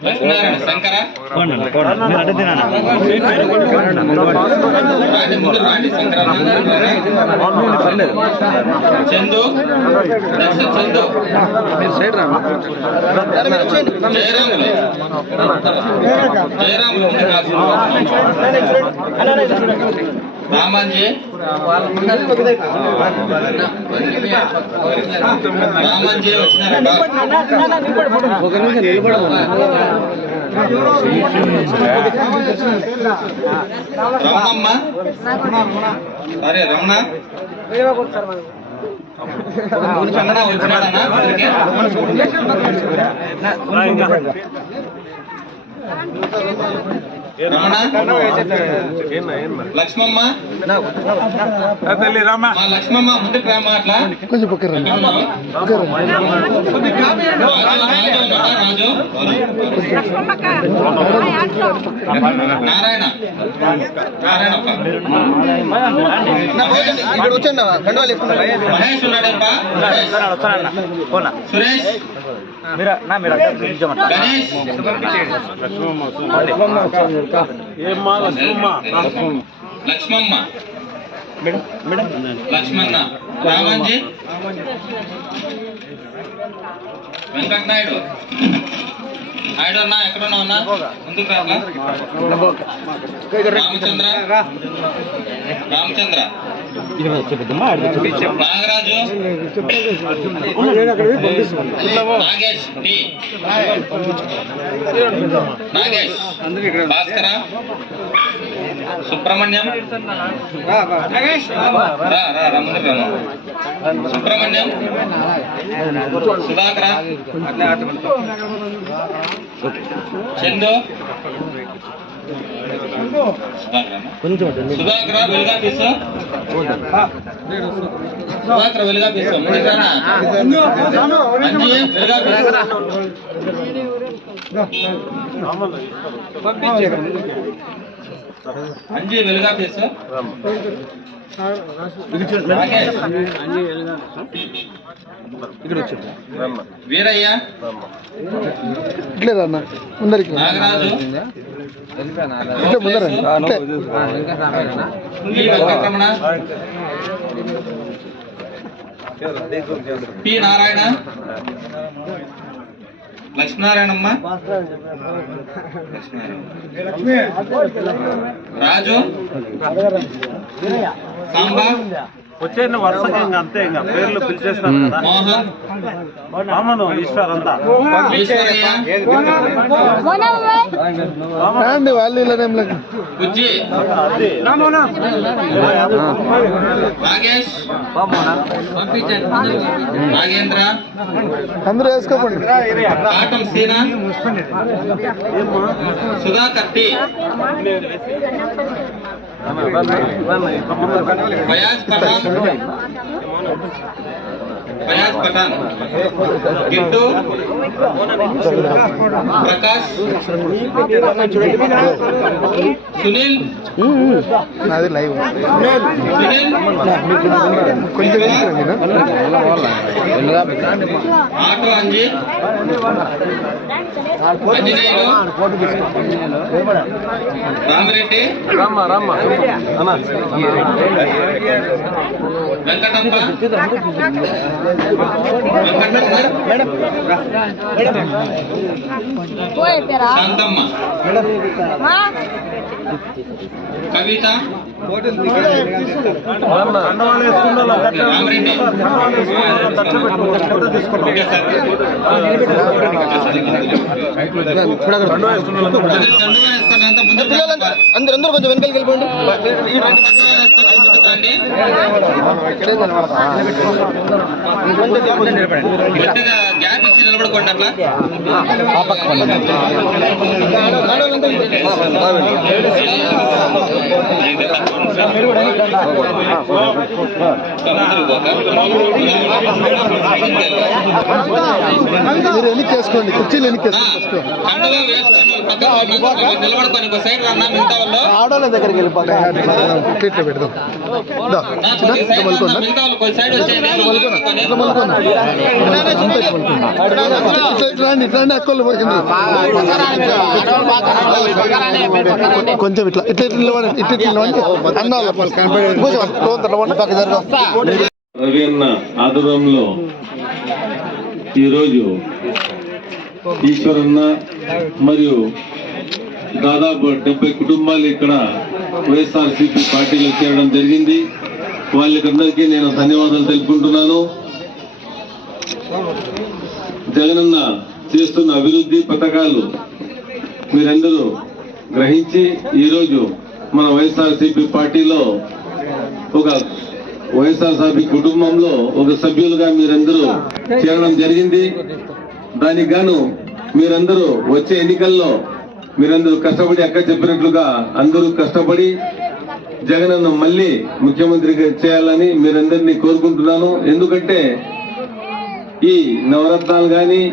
శంకర? చందు? చందు? జయరాములు. జయరాములు ముందు కాదు. రామాంజీ రామాంజీ వచ్చినారంట రమణమ్మ సరే రమణ రమణ వచ్చినాడన్నా ఇక్కడికి? లక్ష్మమ్మ? మా లక్ష్మమ్మ ముందుకు రామా అట్లా. కొంచెం పక్కన నారాయణ. ఇక్కడ వచ్చాను కండువాలు మహేష్ ఉన్నాడప్ప సురేష్. గణేష్. లక్ష్మమ్మ? లక్ష్మణ రామంజీ. వెంకట నాయుడు. నాయుడు అన్నా ఎక్కడున్నావు అన్నా? ముందుకు రామచంద్ర. రామచంద్ర. సుబ్రహ్మణ్యం సుబ్రహ్మణ్యం సుధాకర చందు వీరయ్య. ఇట్లే అన్న ముందరికి నాగరాజు. పి నారాయణ. లక్ష్మీనారాయణమ్మ. రాజు. సాంబా. వచ్చేయండి వరుసగా ఇంకా అంతే ఇంకా పేర్లు పిలిచేస్తాను కదా. మోహన్. రామను ఈశ్వర్ అంతా. వాళ్ళు ఇలా నాగేంద్ర. అందరూ వేసుకోకండి. Atom Seena. Sudhakar T. Fayaz Pathan Fayaz Pathan గిట్టు ప్రకాష్ సునీల్ నాది లైవ్ సునీల్ కొంచెం వెనక్కి రండి ఆటో అంజీ అంజనేయులు రామిరెడ్డి రమ్మ రమ్మ అన్న వెంకటప్ప వెంకటప్ప శాంతమ్మ కవిత కండవాళ్ళు అందరూ కొంచెం వెనకాలకి వెళ్ళిపోండి ఈ ఇది తక్కువ. మీరు ఎన్ని చేసుకోండి కుర్చీలు ఎన్ని చేసుకోండి కండగా వేసుకొని పక్కన పక్కన నిలబడుకొని ఒక సైడ్ రన్నా మిగతా వాళ్ళు ఆడవాళ్ళ దగ్గరికి వెళ్ళిపోతాయి ఇట్లా పెడదాం దా, నా చిన్న, కొంచెం ఇట్లా ఇట్లా ఇట్లా ఇట్లా ఇట్లా కొంచెం పక్క రవి అన్న ఆధ్వర్యంలో ఈరోజు ఈశ్వరన్న మరియు దాదాపు డెబ్బై కుటుంబాలు ఇక్కడ వైఎస్ఆర్సీపీ పార్టీలో చేరడం జరిగింది. వాళ్ళకందరికీ నేను ధన్యవాదాలు తెలుపుకుంటున్నాను. జగనన్న చేస్తున్న అభివృద్ధి పథకాలు మీరందరూ గ్రహించి ఈరోజు మన వైఎస్ఆర్సీపీ పార్టీలో ఒక వైఎస్ఆర్సీపీ కుటుంబంలో ఒక సభ్యులుగా మీరందరూ చేరడం జరిగింది. దానికి గాను మీరందరూ వచ్చే ఎన్నికల్లో మీరందరూ కష్టపడి అక్క చెప్పినట్లుగా అందరూ కష్టపడి జగనన్న మళ్ళీ ముఖ్యమంత్రిగా చేయాలని మీరందరినీ కోరుకుంటున్నాను. ఎందుకంటే ఈ నవరత్నాలు గాని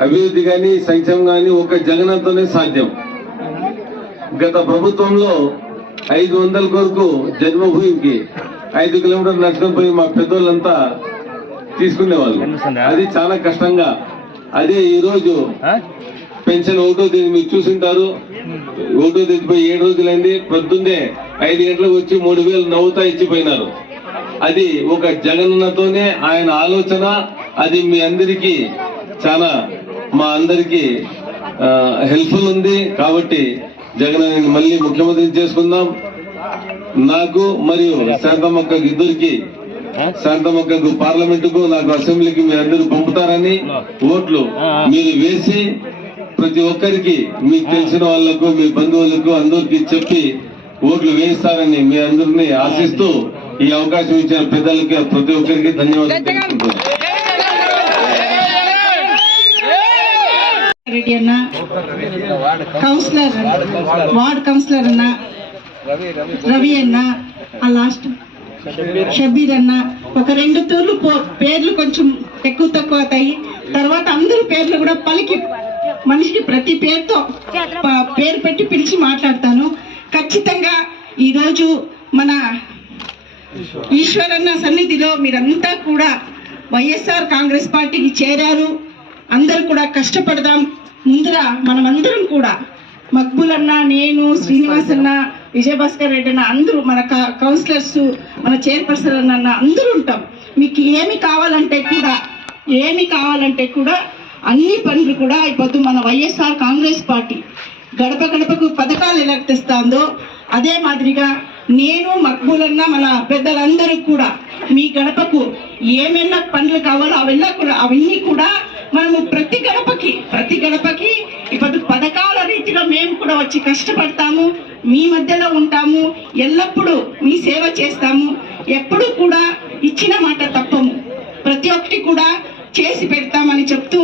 అభివృద్ధి గాని సంక్షేమం గాని ఒక జగనన్నతోనే సాధ్యం. గత ప్రభుత్వంలో ఐదు వందల కొరకు జన్మభూమికి ఐదు కిలోమీటర్లు నడుచుకొని పోయి మా పెద్దోళ్ళంతా తీసుకునేవాళ్ళు. అది చాలా కష్టంగా. అదే ఈ రోజు పెన్షన్ ఒకటో తేదీ మీరు చూసింటారు. ఒకటో తేదీ పోయి ఏడు రోజులైంది. పొద్దున్నే ఐదు గంటలకు వచ్చి మూడు వేలు నవ్వుతా ఇచ్చిపోయినారు. అది ఒక జగనన్నతోనే ఆయన ఆలోచన. అది మీ అందరికీ చాలా మా అందరికీ హెల్ప్ఫుల్ ఉంది. కాబట్టి జగన్ మళ్ళీ ముఖ్యమంత్రి చేసుకుందాం. నాకు మరియు శాంతమ్మక్కకు ఇద్దరికి శాంతమ్మక్కకు పార్లమెంటుకు నాకు అసెంబ్లీకి మీరు అందరూ పంపుతారని ఓట్లు మీరు వేసి ప్రతి ఒక్కరికి మీకు తెలిసిన వాళ్ళకు మీ బంధువులకు అందరికి చెప్పి ఓట్లు వేయిస్తారని మీ అందరినీ ఆశిస్తూ ఈ అవకాశం ఇచ్చిన పెద్దలకి ప్రతి ఒక్కరికి ధన్యవాదాలు తెలుపుకుంటున్నాను. రెడ్డి అన్న కౌన్సిలర్ వార్డ్ కౌన్సిలర్ అన్న రవి అన్న ఆ లాస్ట్ షబీర్ అన్న ఒక రెండు తూర్లు పేర్లు కొంచెం ఎక్కువ తక్కువ అవుతాయి. తర్వాత అందరి పేర్లు కూడా పలికి మనిషికి ప్రతి పేరుతో పేరు పెట్టి పిలిచి మాట్లాడతాను. ఖచ్చితంగా ఈరోజు మన ఈశ్వరన్న సన్నిధిలో మీరంతా కూడా వైఎస్ఆర్ కాంగ్రెస్ పార్టీకి చేరారు. అందరూ కూడా కష్టపడదాం. ముందర మనమందరం కూడా మక్బుల్ అన్న నేను శ్రీనివాస్ అన్న విజయభాస్కర్ రెడ్డి అన్న అందరూ మన క- కౌన్సిలర్స్ మన చైర్పర్సన్ అన్న అందరూ ఉంటాం. మీకు ఏమి కావాలంటే కూడా ఏమి కావాలంటే కూడా అన్ని పనులు కూడా ఇప్పుడు మన వైఎస్ఆర్ కాంగ్రెస్ పార్టీ గడప గడపకు పథకాలు ఎలా తెస్తాందో అదే మాదిరిగా నేను మక్బూలన్న మన పెద్దలందరూ కూడా మీ గడపకు ఏమైనా పనులు కావాలో అవన్నీ కూడా అవన్నీ కూడా మనము ప్రతి గడపకి ప్రతి గడపకి ఇప్పుడు పథకాల రీతిలో మేము కూడా వచ్చి కష్టపడతాము. మీ మధ్యలో ఉంటాము. ఎల్లప్పుడూ మీ సేవ చేస్తాము. ఎప్పుడు కూడా ఇచ్చిన మాట తప్పము. ప్రతి ఒక్కటి కూడా చేసి పెడతామని చెప్తూ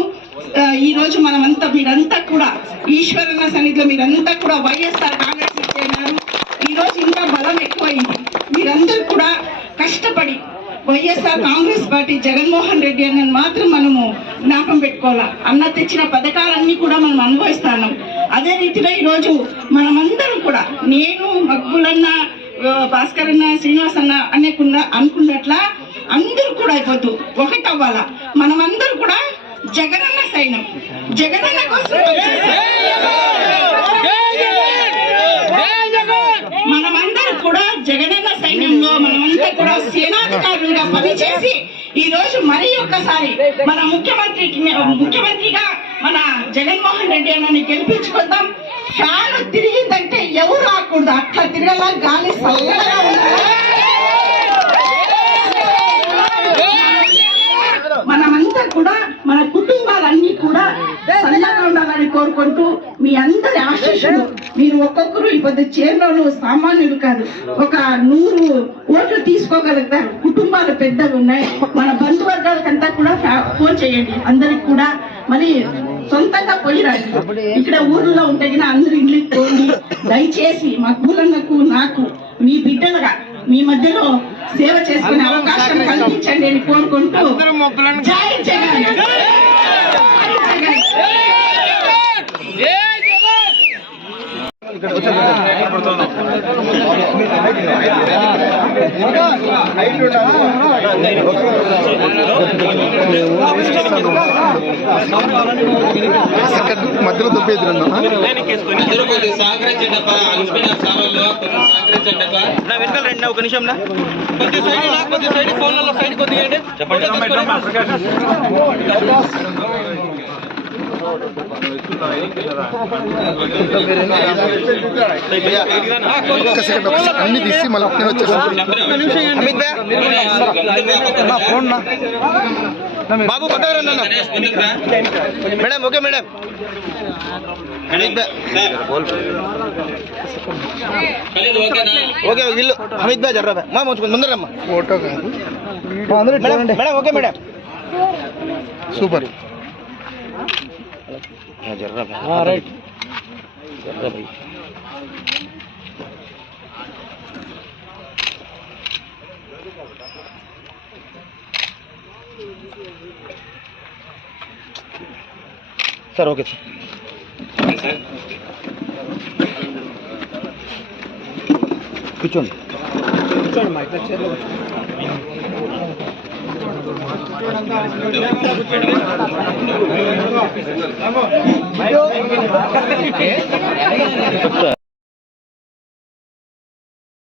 ఈరోజు మనమంతా మీరంతా కూడా ఈశ్వరన్న సన్నిధిలో మీరంతా కూడా వైఎస్ఆర్ కాంగ్రెస్ చేరినారు ఈ రోజు ఇంకా బలం ఎక్కువైంది. మీరందరూ కూడా కష్టపడి వైఎస్ఆర్ కాంగ్రెస్ పార్టీ జగన్మోహన్ రెడ్డి అని మాత్రం మనము జ్ఞాపం పెట్టుకోవాలా? అన్న తెచ్చిన పథకాలన్నీ కూడా మనం అనుభవిస్తాను. అదే రీతిలో ఈరోజు మనమందరం కూడా నేను మక్బులన్న భాస్కర్ అన్న శ్రీనివాస్ అన్న అనేకుండా అనుకున్నట్ల అందరూ కూడా అయిపోతూ ఒకటవ్వాలా? మనమందరూ కూడా జగనన్న సైన్యం. జగనన్న కోసం మనమందరం కూడా జగనన్న మనమంతా కూడా సేనాధికారులుగా పనిచేసి ఈ రోజు మరి ఒక్కసారి మన ముఖ్యమంత్రికి ముఖ్యమంత్రిగా మన జగన్మోహన్ రెడ్డి అన్నని గెలిపించుకుందాం. ఫ్యాన్ తిరిగిందంటే ఎవరు ఆకూడదు అట్లా తిరగలా గాలి చల్లగా ఉండాలి. మనమంతా కూడా మన కుటుంబాలన్నీ కూడా చల్లగా ఉండాలని కోరుకుంటూ మీ అందరి ఆశీస్సులు. మీరు ఒక్కొక్కరు ఇప్పుడు చేరులోను సామాన్యులు కాదు. ఒక నూరు ఓట్లు తీసుకోగలుగుతారు. కుటుంబాలు పెద్దవి ఉన్నాయి. మన బంధువర్గాలకంతా కూడా ఫోన్ చేయండి. అందరికి కూడా మరి సొంతంగా పోయిరాడు ఇక్కడ ఊర్లో ఉంటే గిన అందరు ఇంటికి పోండి. దయచేసి మక్బూలన్నకు నాకు మీ బిడ్డలుగా మీ మధ్యలో సేవ చేసుకునే అవకాశం కల్పించండి అని కోరుకుంటూ జై జగన్ జై జగన్ సెకండ్ మధ్యలో తప్పేది రెండు సహకరించండి వెనకాల రండి ఒక నిమిషం కొద్ది సైడ్ కొద్ది సైడ్. ఫోన్లలో సైడ్ కొద్దిగా చెప్పండి ఒక్క సెకండ్ ఒక్క సెకండ్. అన్ని తీసి మళ్ళీ నేను వచ్చేసాను అమిత్ నా ఫోన్ నా బాబు కొత్తగా రండి అన్న మేడం ఓకే మేడం ఓకే వీళ్ళు అమిత్ భాయ్ జర్రా మా ముంచుకుంది ముందరమ్మా ఫోటో కాదు మేడం ఓకే మేడం సూపర్ हाँ जर्रा भाई। हाँ, हाँ राइट जर्रा भाई। Sir okay sir. Kitchen kitchen mike కూర్చోండి